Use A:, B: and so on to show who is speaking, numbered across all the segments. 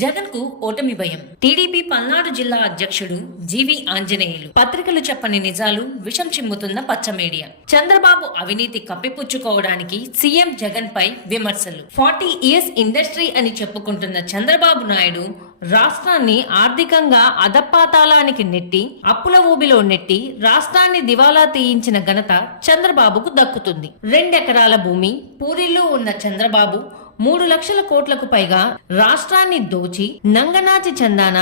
A: జగన్కు ఓటమి భయం. టీడీపీ పల్నాడు జిల్లా అధ్యక్షుడు జీవి ఆంజనేయులు. పత్రికలు చెప్పని నిజాలు విషం చిమ్ముతున్న పచ్చ మీడియా. చంద్రబాబు అవినీతి కప్పిపుచ్చుకోవడానికి సీఎం జగన్ పై విమర్శలు. ఫార్టీ ఇయర్స్ ఇండస్ట్రీ అని చెప్పుకుంటున్న చంద్రబాబు నాయుడు రాష్ట్రాన్ని ఆర్థికంగా అధపాతాళానికి నెట్టి అప్పుల ఊబిలో నెట్టి రాష్ట్రాన్ని దివాలా తీయించిన ఘనత చంద్రబాబుకు దక్కుతుంది. రెండెకరాల భూమి పూరిలో ఉన్న చంద్రబాబు మూడు లక్షల కోట్లకు పైగా రాష్ట్రాన్ని దోచి నంగనాచి చందాన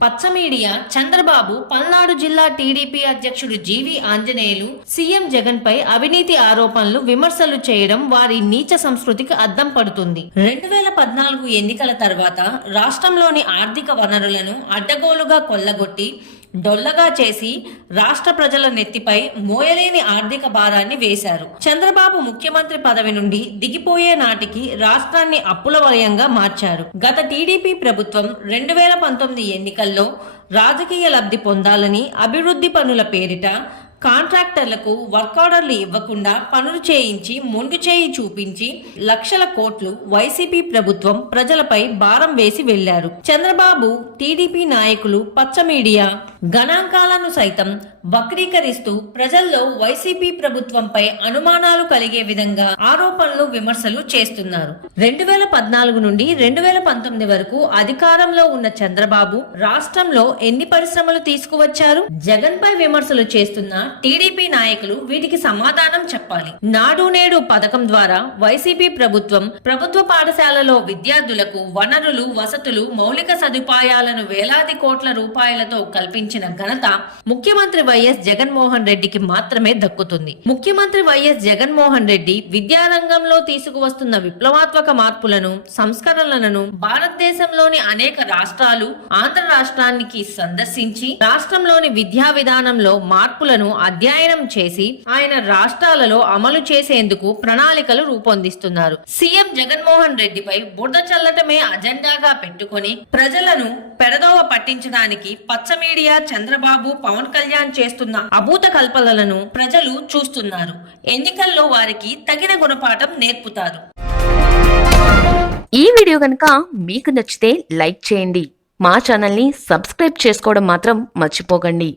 A: పచ్చ మీడియా చంద్రబాబు పల్నాడు జిల్లా టీడీపీ అధ్యక్షుడు జీవి ఆంజనేయులు సీఎం జగన్ పై అవినీతి ఆరోపణలు విమర్శలు చేయడం వారి నీచ సంస్కృతికి అద్దం పడుతుంది. రెండు వేల పద్నాలుగు ఎన్నికల తర్వాత రాష్ట్రంలోని ఆర్థిక వనరులను అడ్డగోలుగా కొల్లగొట్టి డొల్లగా చేసి రాష్ట్ర ప్రజల నెత్తిపై మోయలేని ఆర్థిక భారాన్ని వేశారు. చంద్రబాబు ముఖ్యమంత్రి పదవి నుండి దిగిపోయే నాటికి రాష్ట్రాన్ని అప్పుల వలయంగా మార్చారు. గత టీడీపీ ప్రభుత్వం రెండు వేల పంతొమ్మిది ఎన్నికల్లో రాజకీయ లబ్ధి పొందాలని అభివృద్ధి పనుల పేరిట కాంట్రాక్టర్లకు వర్క్ ఆర్డర్లు ఇవ్వకుండా పనులు చేయించి మొండు చేయి చూపించి లక్షల కోట్లు వైసీపీ ప్రభుత్వం ప్రజలపై భారం వేసి వెళ్ళారు చంద్రబాబు టీడీపీ నాయకులు పచ్చ మీడియా గణాంకాలను సైతం వక్రీకరిస్తూ ప్రజల్లో వైసీపీ ప్రభుత్వంపై అనుమానాలు కలిగే విధంగా ఆరోపణలు విమర్శలు చేస్తున్నారు. రెండు వేల పద్నాలుగు నుండి రెండు వేల పంతొమ్మిది వరకు అధికారంలో ఉన్న చంద్రబాబు రాష్ట్రంలో ఎన్ని పరిశ్రమలు తీసుకువచ్చారు? జగన్ పై విమర్శలు చేస్తున్న టీడీపీ నాయకులు వీటికి సమాధానం చెప్పాలి. నాడు నేడు పథకం ద్వారా వైసీపీ ప్రభుత్వం ప్రభుత్వ పాఠశాలలో విద్యార్థులకు వనరులు వసతులు మౌలిక సదుపాయాలను వేలాది కోట్ల రూపాయలతో కల్పించారు కల్పించిన ఘనత ముఖ్యమంత్రి వైఎస్ జగన్మోహన్ రెడ్డికి మాత్రమే దక్కుతుంది. ముఖ్యమంత్రి వైఎస్ జగన్మోహన్ రెడ్డి విద్యారంగంలో తీసుకువస్తున్న విప్లవాత్మక మార్పులను సంస్కరణలను భారతదేశంలోని అనేక రాష్ట్రాలు ఆంధ్ర రాష్ట్రానికి సందర్శించి రాష్ట్రంలోని విద్యా విధానంలో మార్పులను అధ్యయనం చేసి ఆయన రాష్ట్రాలలో అమలు చేసేందుకు ప్రణాళికలు రూపొందిస్తున్నారు. సీఎం జగన్మోహన్ రెడ్డిపై బురద చల్లటమే అజెండాగా పెట్టుకొని ప్రజలను పెడదోవ పట్టించడానికి పచ్చ మీడియా చంద్రబాబు పవన్ కళ్యాణ్ చేస్తున్న అభూత కల్పనలను ప్రజలు చూస్తున్నారు. ఎన్నికల్లో వారికి తగిన గుణపాఠం నేర్పుతారు.
B: ఈ వీడియో కనుక మీకు నచ్చితే లైక్ చేయండి. మా ఛానల్ని సబ్స్క్రైబ్ చేసుకోవడం మాత్రం మర్చిపోకండి.